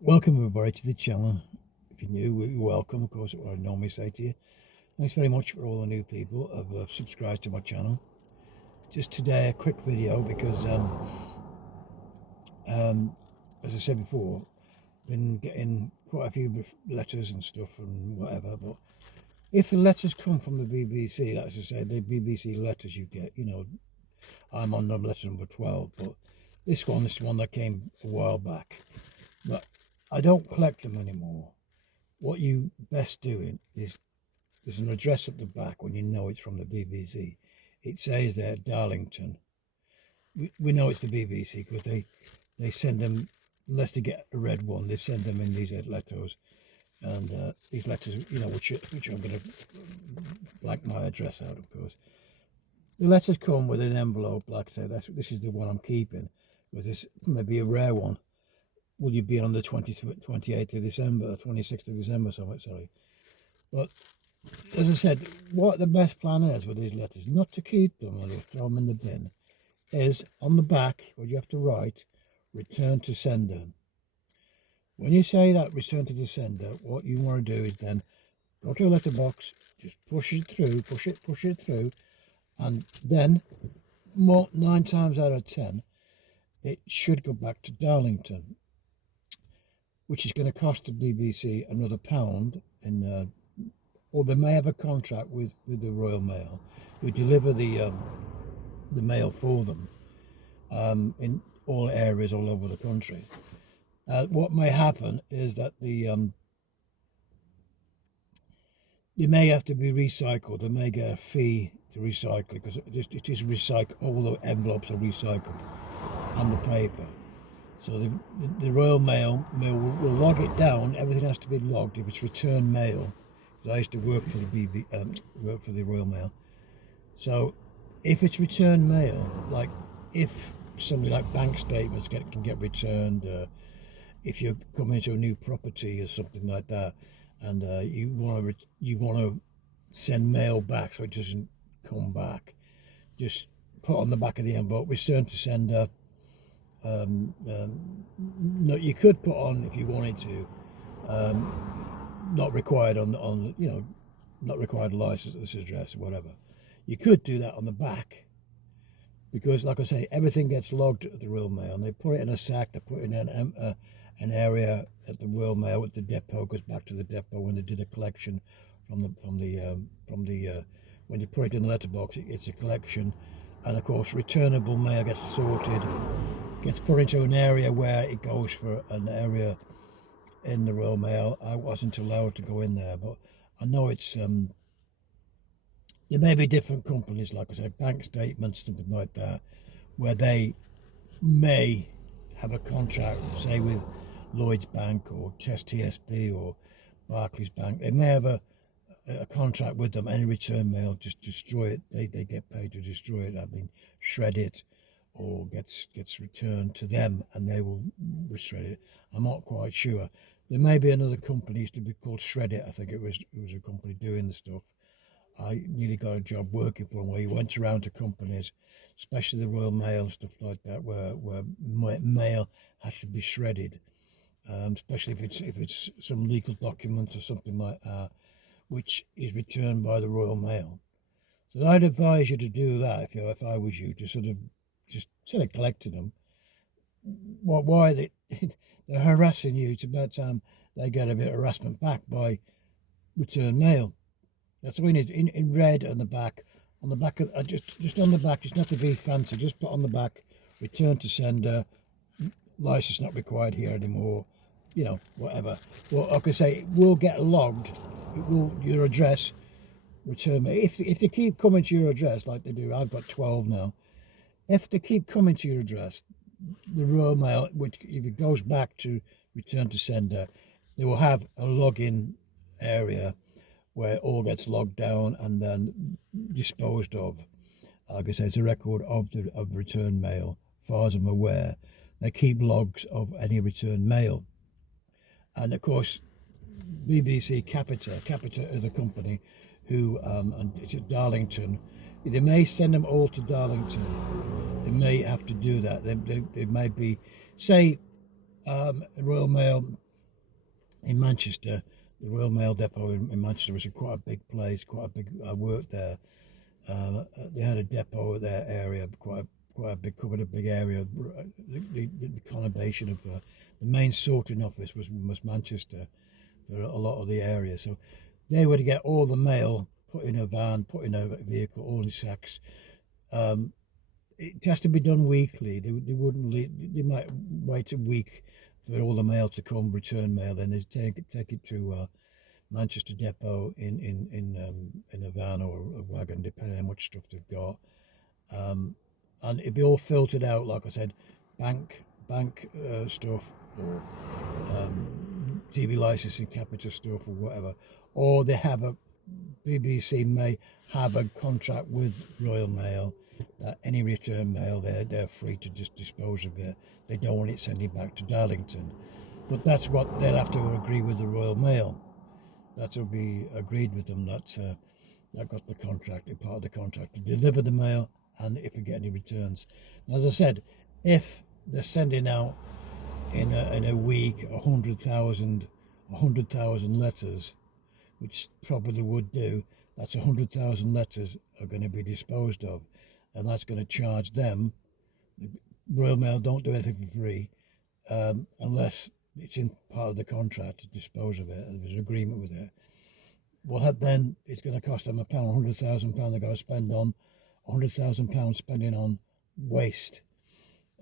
Welcome everybody to the channel. If you're new, you're welcome. Of course, what I normally say to you. Thanks very much for all the new people who have subscribed to my channel. Just today, a quick video because, as I said before, been getting quite a few letters and stuff and whatever. But if the letters come from the BBC, like I said, the BBC letters you get, I'm on letter number 12, but this is the one that came a while back. But I don't collect them anymore. What you best doing is there's an address at the back when you know it's from the BBC. It says there Darlington. We know it's the BBC because they send them, unless they get a red one, they send them in these letters. And these letters, which I'm going to blank my address out, of course. The letters come with an envelope, like I say, this is the one I'm keeping, because this may be a rare one. Will you be on the 28th of December, 26th of December, sorry. But as I said, what the best plan is with these letters, not to keep them or throw them in the bin, is on the back where you have to write, return to sender. When you say that, return to the sender, what you want to do is then go to a letterbox, just push it through, and then 9 times out of 10, it should go back to Darlington, which is going to cost the BBC another £1 in or they may have a contract with the Royal Mail who deliver the mail for them in all areas all over the country. What may happen is that they may have to be recycled. They may get a fee to recycle because it is recycled. All the envelopes are recycled and the paper. So the Royal Mail will log it down. Everything has to be logged if it's return mail. I used to work for the Royal Mail. So if it's return mail, like if something like bank statements can get returned, if you're coming to a new property or something like that, and you want to send mail back so it doesn't come back, just put on the back of the envelope, return to sender. No, you could put on if you wanted to. Not required not required license at this address or whatever. You could do that on the back because, like I say, everything gets logged at the Royal Mail and they put it in a sack. They put it in an area at the Royal Mail with the depot, goes back to the depot when they did a collection from the when you put it in the letterbox, it's a collection, and of course returnable mail gets sorted, gets put into an area where it goes for an area in the Royal Mail. I wasn't allowed to go in there, but I know it's there may be different companies, like I said, bank statements, something like that, where they may have a contract, say with Lloyd's Bank or TSB or Barclays Bank. They may have a contract with them. Any return mail, just destroy it. They get paid to destroy it. I mean, shred it, or gets returned to them and they will shred it. I'm not quite sure. There may be another company, used to be called Shred It. I think it was a company doing the stuff. I nearly got a job working for them where you went around to companies, especially the Royal Mail and stuff like that, where mail had to be shredded, especially if it's some legal documents or something like that, which is returned by the Royal Mail. So I'd advise you to do that if I was you, to sort of collecting them. Why they're harassing you? It's about time they get a bit of harassment back by return mail. That's what we need in red on the back. On the back of just on the back, just not to be fancy. Just put on the back, return to sender, license not required here anymore. Whatever. Well, like I say, it will get logged. It will, your address, return mail. If they keep coming to your address like they do, I've got 12 now. If they keep coming to your address, the Royal Mail, which if it goes back to return to sender, they will have a login area where it all gets logged down and then disposed of. Like I say, it's a record of return mail. As far as I'm aware, they keep logs of any return mail. And of course, BBC Capita are the company who, and it's at Darlington. They may send them all to Darlington. They may have to do that. They may be, say, Royal Mail in Manchester, the Royal Mail depot in Manchester was quite a big place, quite a big. I worked there. They had a depot at their area, quite a big, covered a big area. The conurbation of the main sorting office was Manchester for a lot of the area. So they would get all the mail put in a van, put in a vehicle, all in sacks. Um, it has to be done weekly. They wouldn't leave, they might wait a week for all the mail to come, return mail, then they take it to Manchester Depot in a van or a wagon, depending on how much stuff they've got. And it'd be all filtered out, like I said, bank stuff or TV licensing, capital stuff or whatever. Or they have a BBC may have a contract with Royal Mail that any return mail they're free to just dispose of it. They don't want it sending back to Darlington, but that's what they'll have to agree with the Royal Mail. That will be agreed with them. That got the contract, part of the contract to deliver the mail, and if we get any returns. As I said, if they're sending out in a week 100,000 letters, which probably would do, that's 100,000 letters are going to be disposed of, and that's going to charge them. The Royal Mail don't do anything for free unless it's in part of the contract to dispose of it, and there's an agreement with it. Well, then it's going to cost them £100,000 they've got to spend on £100,000 spending on waste,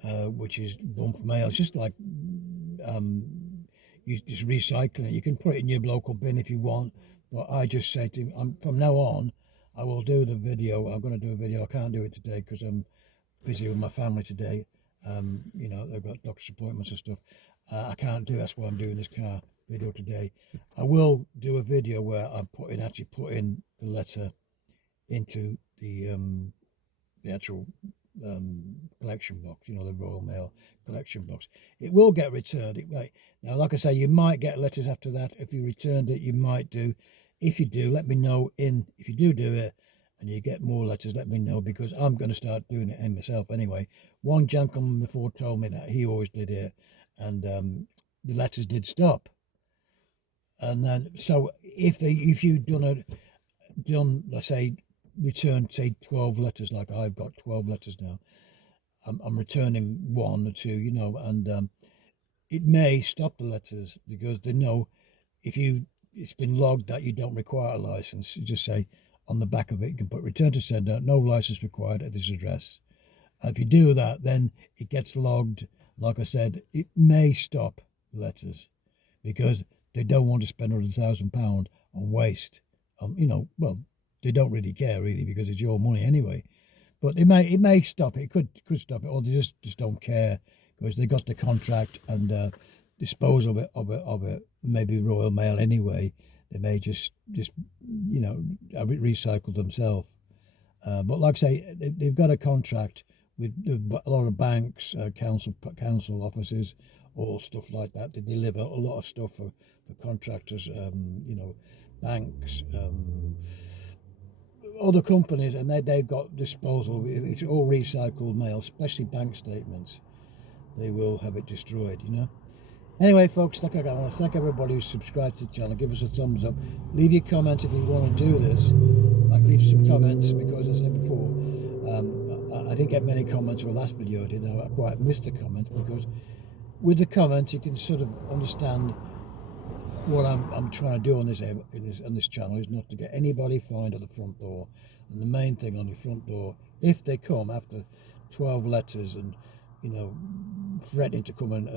which is bump mail. It's just like you just recycling it. You can put it in your local bin if you want, but I just say to him, from now on, I will do the video. I'm going to do a video. I can't do it today because I'm busy with my family today. They've got doctor's appointments and stuff. I can't do. That's why I'm doing this car video today. I will do a video where I'm actually putting the letter into the actual collection box. The Royal Mail collection box. It will get returned. Now, like I say, you might get letters after that. If you returned it, you might do. If you do, let me know. If you do it, and you get more letters, let me know, because I'm going to start doing it myself anyway. One gentleman before told me that he always did it, and the letters did stop. And then, so if you let's say returned 12 letters, like I've got 12 letters now, I'm returning one or two, and it may stop the letters because they know it's been logged that you don't require a license. You just say on the back of it, you can put return to sender, no license required at this address. If you do that, then it gets logged. Like I said, it may stop letters because they don't want to spend £100,000 on waste. Well, they don't really care really because it's your money anyway. But it may stop it. It could stop it, or they just don't care because they got the contract and dispose of it. Maybe Royal Mail anyway. They may just have it recycled themselves. But like I say, they've got a contract with a lot of banks, council offices, or stuff like that. They deliver a lot of stuff for contractors, banks, other companies, and they've got disposal. It's all recycled mail, especially bank statements. They will have it destroyed, Anyway, folks, I want to thank everybody who's subscribed to the channel. Give us a thumbs up. Leave your comments if you want to do this. Leave some comments, because as I said before, I didn't get many comments on the last video I did. I quite missed the comments, because with the comments you can sort of understand what I'm trying to do on this channel is not to get anybody fined at the front door. And the main thing on your front door, if they come after 12 letters and threatening to come and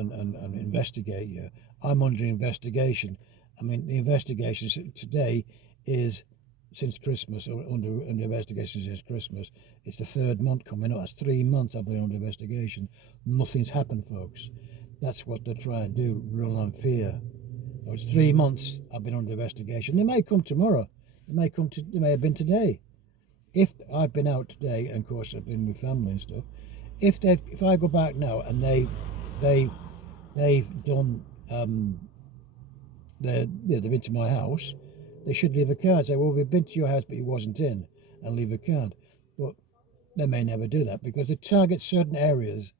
investigate you, I'm under investigation. I mean, the investigation today is since Christmas, or under investigation since Christmas. It's the third month coming up. That's 3 months I've been under investigation. Nothing's happened, folks. That's what they're trying to do, run on fear. It's 3 months I've been under investigation. They may come tomorrow. They may have been today. If I've been out today, and of course I've been with family and stuff. If I go back now and they've done they've been to my house, they should leave a card. Say, well, we've been to your house, but you wasn't in, and leave a card. But they may never do that because they target certain areas,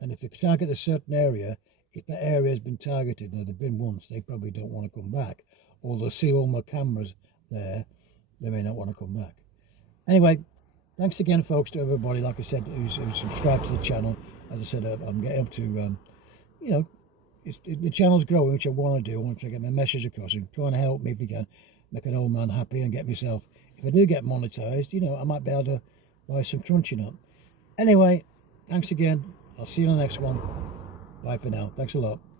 and if they target a certain area, if that area has been targeted, and they've been once, they probably don't want to come back. Or they'll see all my cameras there, they may not want to come back. Anyway, thanks again, folks, to everybody, like I said, who's subscribed to the channel. As I said, I'm getting up to, you know, the channel's growing, which I want to do. I want to get my message across and trying to help me if we can, make an old man happy and get myself, if I do get monetized, you know, I might be able to buy some crunching up. Anyway, thanks again. I'll see you in the next one. Bye for now. Thanks a lot.